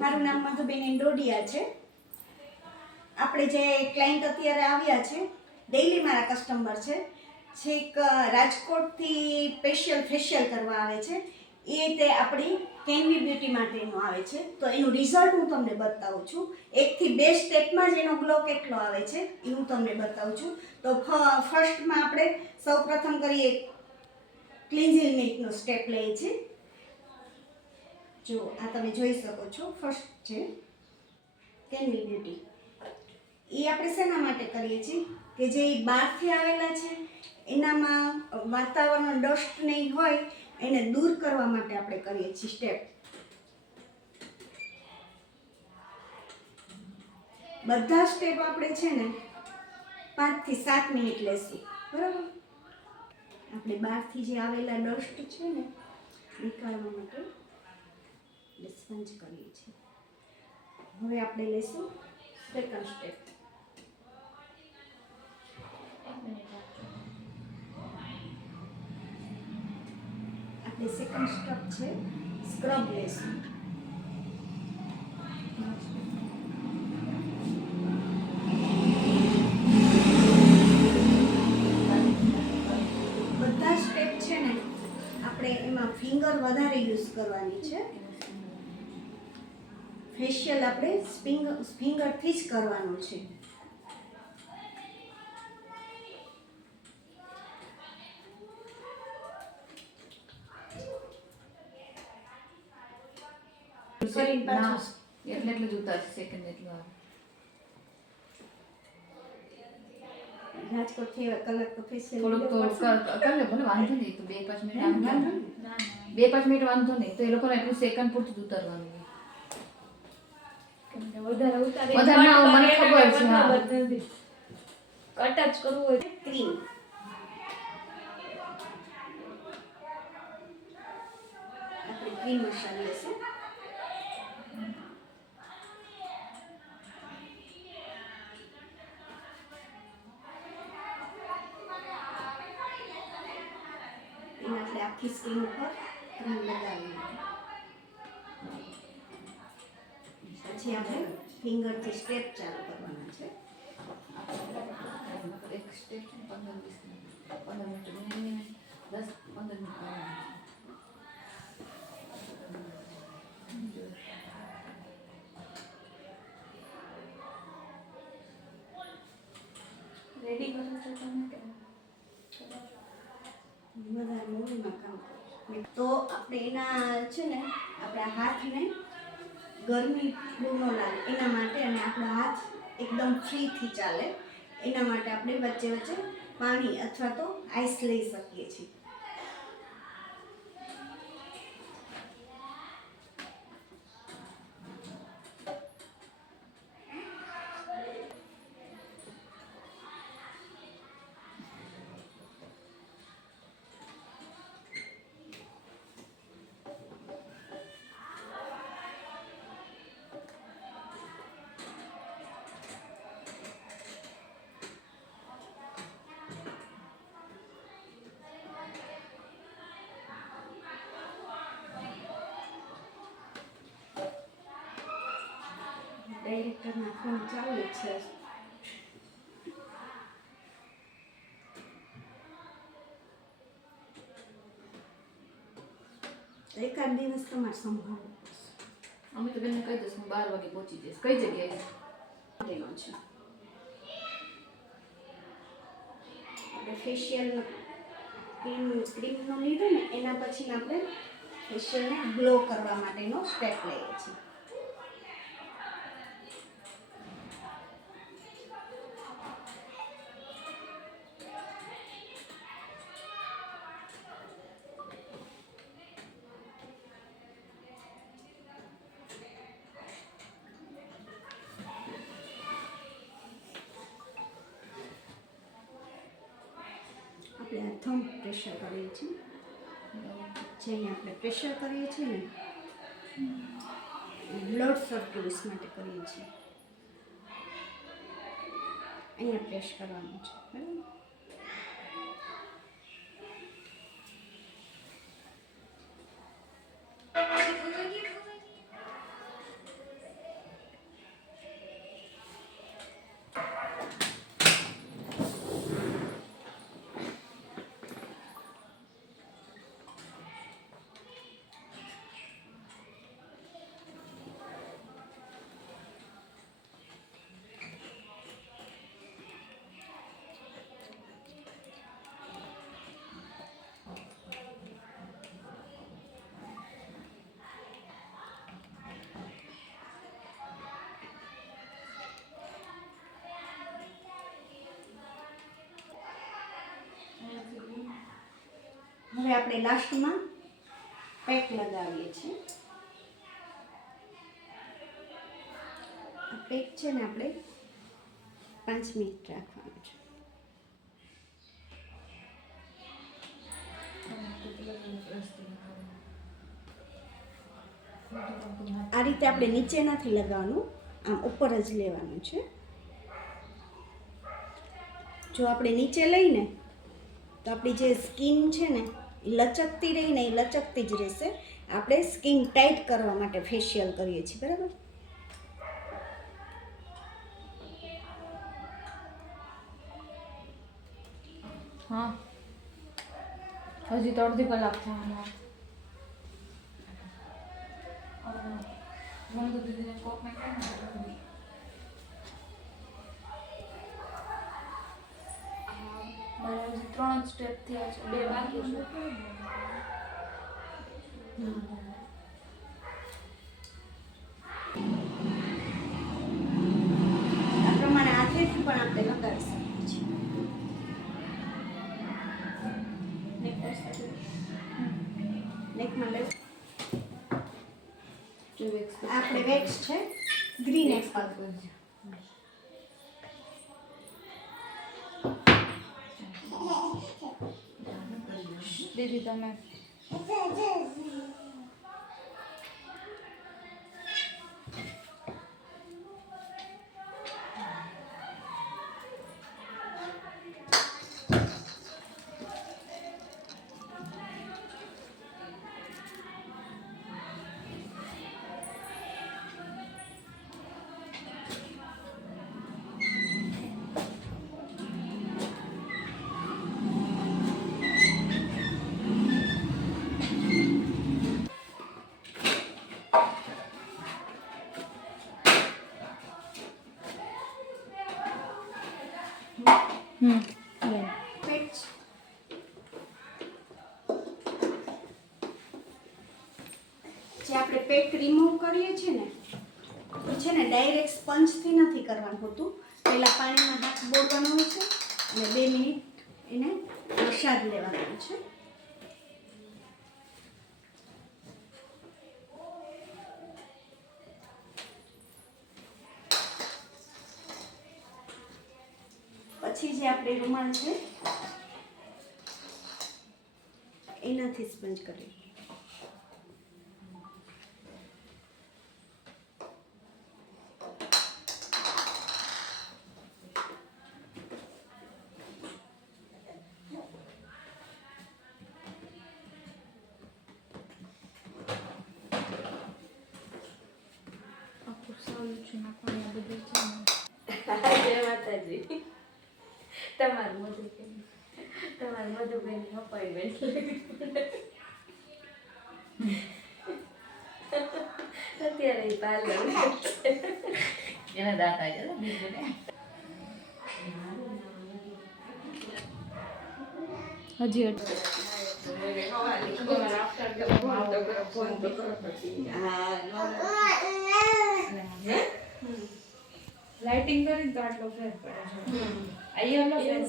મારું નામ મધુબેન એન્ડોડિયા છે. આપણે જે ક્લાયન્ટ અત્યારે આવ્યા છે, ડેઈલી મારા કસ્ટમર છે, છેક રાજકોટથી ફેશિયલ કરવા આવે છે. એ તે આપણી કેનવી બ્યુટી માટેનું આવે છે. તો એનું રિઝલ્ટ હું તમને બતાવું છું. 1 થી 2 સ્ટેપમાં જ એનો ગ્લો કેટલો આવે છે એ હું તમને બતાવું છું. તો ફર્સ્ટમાં આપણે સૌપ્રથમ કરીએ ક્લિન્ઝિંગ મિલ્કનો સ્ટેપ લઈએ છીએ. જો આ તમે જોઈ શકો છો, ફર્સ્ટ છે કેનવી બ્યુટી. એ આપણે શેના માટે કરીએ છીએ કે જે બહારથી આવેલા છે એનામાં વાતાવરણ ડસ્ટ નહીં હોય એને દૂર કરવા માટે આપણે કરીએ છીએ સ્ટેપ. બધા સ્ટેપ આપણે છે ને 5 થી 7 મિનિટ લેશું, બરાબર. આપણે બહારથી જે આવેલા ડસ્ટ છે ને નીકાળવા માટે સ્પંજ કરીએ છીએ. હવે આપણે લેશું સેકન્ડ સ્ટેપ. આપણે સેકન્ડ સ્ટેપ છે સ્ક્રબ લેશું. બધા સ્ટેપ છે ને આપણે એમાં ફિંગર વધારે યુઝ કરવાની છે. ફેશિયલ આપણે ફિંગરથી જ કરવાનું છે. એટલે જ ઉતાર સેકન્ડ એટલું આવે. રાજકોટથી એવા કલાક તો ફેશિયલ થોડુંક તો કરી લે, ભલે વાંધો નહીં. તો 2-5 મિનિટ આમ 2-5 મિનિટ વાંધો નહીં. તો એ લોકોને એટલું સેકન્ડ પૂરતું જ ઉતારવાનું હોય. વધારે ઉતારે વધારે ના મને ખબર છે. હા, કટ જ કરવું હોય. ક્રીમ આપણે ક્રીમ મસાલા લેશું. એને આપણે આખી સ્કિન ઉપર ક્રીમ લગાવી. પછી આપણે ફિંગરથી સ્ટેપ ચાલુ કરવાના છે. એક સ્ટેપ 15-20 મિનિટ 10-15 મિનિટ. રેડી કરો છો તમે કે વધારે મૂવીમાં કામ કરીશું. તો આપણે એના છે ને આપણા હાથને ગરમી બહુ ન લાગે એના માટે, અને આપણો હાથ એકદમ ફ્રીથી ચાલે એના માટે આપણે વચ્ચે વચ્ચે પાણી અથવા તો આઈસ લઈ શકીએ છીએ. ડાયરેક્ટર નાખવાનું ચાલુ જ છે. એકાદ દિવસ તમારે સંભાળવું પડશે. અમે તો બેનને કહી દઈશ હું 12 વાગે પહોંચી જઈશ. કઈ જગ્યાએ તેનો છે આપણે ફેશિયલ ક્રીમનો લીધો ને એના પછી આપણે ફેશિયલને ગ્લો કરવા માટેનો સ્ટેપ લઈએ છીએ. આપણે આ થંબ પ્રેશર કરીએ છીએ. જેને આપણે પ્રેશર કરીએ છીએ ને બ્લડ સર્ક્યુલેશન માટે કરીએ છીએ. અહીંયા પ્રેસ કરવાનું છે, બરાબર. હવે આપણે લાસ્ટમાં પેક લગાવીએ છીએ. પેક છે ને આપણે 5 મિનિટ રાખવાનું છે. આ રીતે આપણે નીચે નથી લગાવવાનું, આમ ઉપર જ લેવાનું છે. જો આપણે નીચે લઈને તો આપણી જે સ્કિન છે ને એ લચકતી રહીને એ લચકતી જ રહેશે. આપણે સ્કિન ટાઈટ કરવા માટે ફેશિયલ કરીએ છીએ, બરાબર? હા, હજી તો અડધી કલાક થવાનો. વંદુ દીદીને કોક ને કેમ મારા હજી 3 સ્ટેપ થયા છે, 2 બાકી છે. આ પ્રમાણે હાથેથી પણ આપણે લગાવી શકીએ છીએ. નેકમાં લેવું. જો વેક્સ આપણે વેક્સ છે ગ્રીન એપલ. દીદી તમે પેટ જે આપણે પેક રિમૂવ કરીએ છીએ ને એ છે ને ડાયરેક્ટ સ્પંજથી નથી કરવાનું હોતું. પહેલાં પાણીમાં હાથ બોળવાનો હોય છે અને 2 મિનિટ એને મસાજ લેવાનો છે. પછી જે આપણે રૂમાલ છે એનાથી સ્પંજ કરીએ. આખું સારું છે નાખવાનું બધું છે ને. જય માતાજી. તમારું મધુબેન અપોઇન્ટમેન્ટ અત્યારે પાર્લર એના દાંત આવી ગયા બીજું હજી લાઇટિંગ કરીને તો આટલો ફેર પડે છે. આ યલો ફેસ